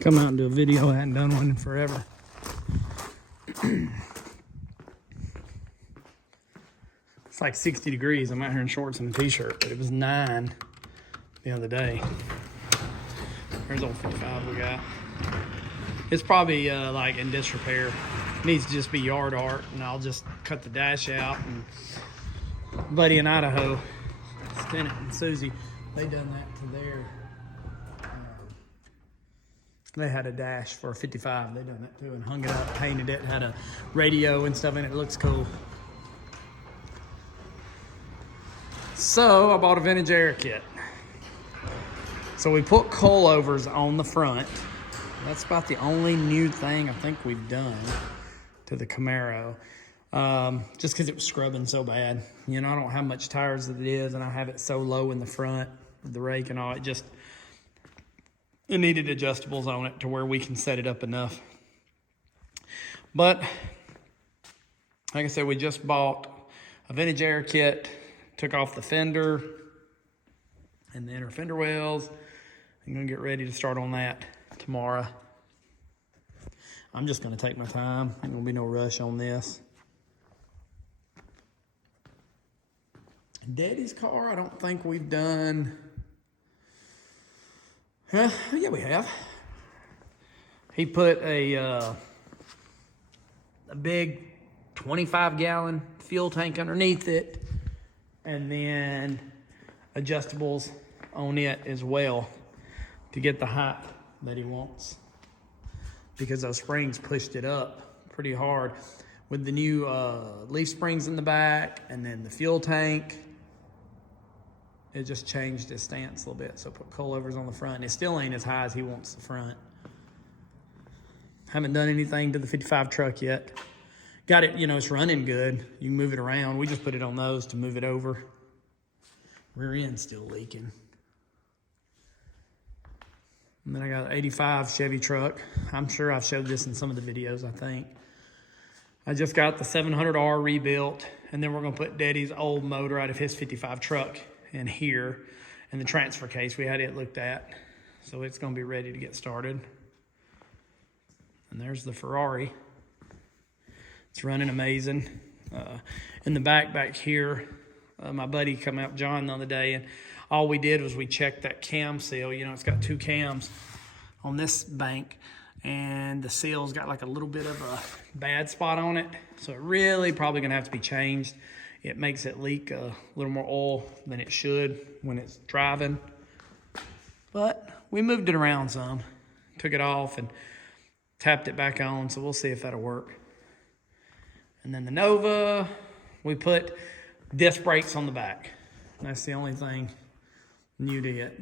Come out and do a video. I hadn't done one in forever. It's like 60 degrees. I'm out here in shorts and a t-shirt, but it was 9 the other day. Here's old 55 we got. It's probably like in disrepair. It needs to just be yard art, and I'll just cut the dash out. And buddy in Idaho, Stennett and Susie, they done that to their. They had a dash for a 55. They done that too and hung it up, painted it, had a radio and stuff in it. It looks cool. So I bought a vintage air kit. So we put coilovers on the front. That's about the only new thing I think we've done to the Camaro. Just because it was scrubbing so bad. You know, I don't have much tires as it is, and I have it so low in the front with the rake and all. It needed adjustables on it to where we can set it up enough. But, like I said, we just bought a vintage air kit, took off the fender and the inner fender wells. I'm gonna get ready to start on that tomorrow. I'm just gonna take my time. Ain't gonna be no rush on this. Daddy's car, I don't think we've done. Yeah, we have. He put a big 25-gallon fuel tank underneath it, and then adjustables on it as well to get the height that he wants, because those springs pushed it up pretty hard with the new leaf springs in the back, and then the fuel tank. It just changed his stance a little bit. So put coilovers on the front. It still ain't as high as he wants the front. Haven't done anything to the 55 truck yet. Got it, you know, it's running good. You can move it around. We just put it on those to move it over. Rear end's still leaking. And then I got an 85 Chevy truck. I'm sure I've showed this in some of the videos, I think. I just got the 700R rebuilt, and then we're gonna put Daddy's old motor out of his 55 truck in here, and the transfer case, we had it looked at. So it's gonna be ready to get started. And there's the Ferrari. It's running amazing. In the back here, my buddy come out, John, the other day, and all we did was we checked that cam seal. You know, it's got 2 cams on this bank, and the seal's got like a little bit of a bad spot on it. So it really probably gonna have to be changed. It makes it leak a little more oil than it should when it's driving. But we moved it around some, took it off and tapped it back on. So we'll see if that'll work. And then the Nova, we put disc brakes on the back. That's the only thing new to it.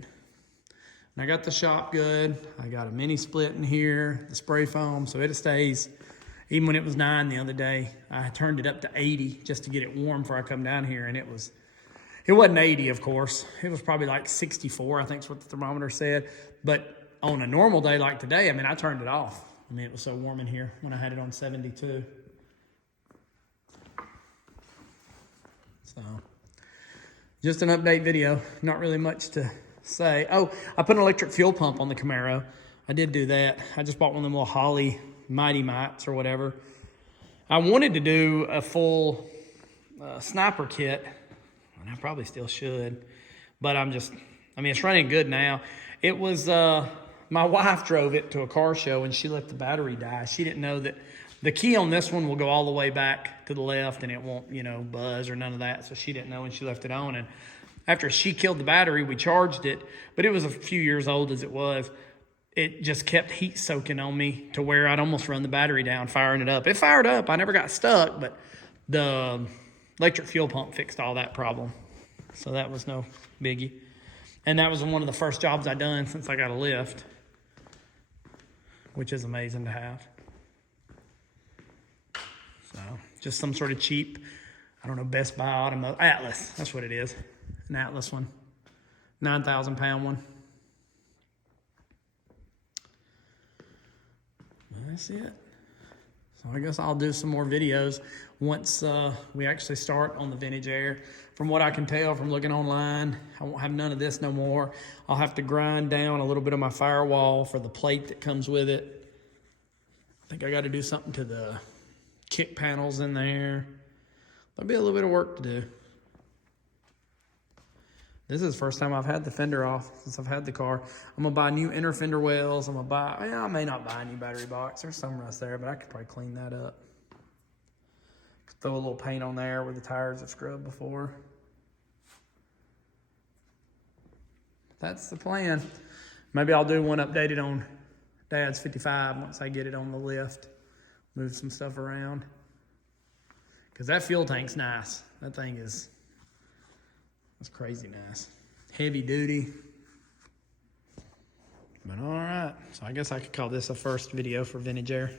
And I got the shop good. I got a mini split in here, the spray foam, so it stays. Even when it was 9 the other day, I turned it up to 80 just to get it warm before I come down here, and it wasn't 80, of course. It was probably like 64, I think is what the thermometer said. But on a normal day like today, I mean, I turned it off. I mean, it was so warm in here when I had it on 72. So, just an update video. Not really much to say. Oh, I put an electric fuel pump on the Camaro. I did do that. I just bought one of them little Holley Mighty Mites or whatever. I wanted to do a full sniper kit, and I probably still should, but I mean, it's running good now. It was, my wife drove it to a car show, and she let the battery die. She didn't know that the key on this one will go all the way back to the left, and it won't, you know, buzz or none of that, so she didn't know when she left it on. And after she killed the battery, we charged it, but it was a few years old as it was. It just kept heat soaking on me to where I'd almost run the battery down, firing it up. It fired up. I never got stuck, but the electric fuel pump fixed all that problem. So that was no biggie. And that was one of the first jobs I'd done since I got a lift, which is amazing to have. So just some sort of cheap, I don't know, Best Buy automotive, Atlas, that's what it is. An Atlas one, 9,000-pound one. That's it. So I guess I'll do some more videos once we actually start on the Vintage Air. From what I can tell from looking online, I won't have none of this no more. I'll have to grind down a little bit of my firewall for the plate that comes with it. I think I got to do something to the kick panels in there. There'll be a little bit of work to do. This is the first time I've had the fender off since I've had the car. I'm gonna buy new inner fender wells. I may not buy a new battery box. There's some rust there, but I could probably clean that up. Throw a little paint on there where the tires have scrubbed before. That's the plan. Maybe I'll do one updated on Dad's 55 once I get it on the lift. Move some stuff around. Because that fuel tank's nice. That thing is... That's crazy nice. Heavy duty. But all right. So I guess I could call this a first video for Vintage Air.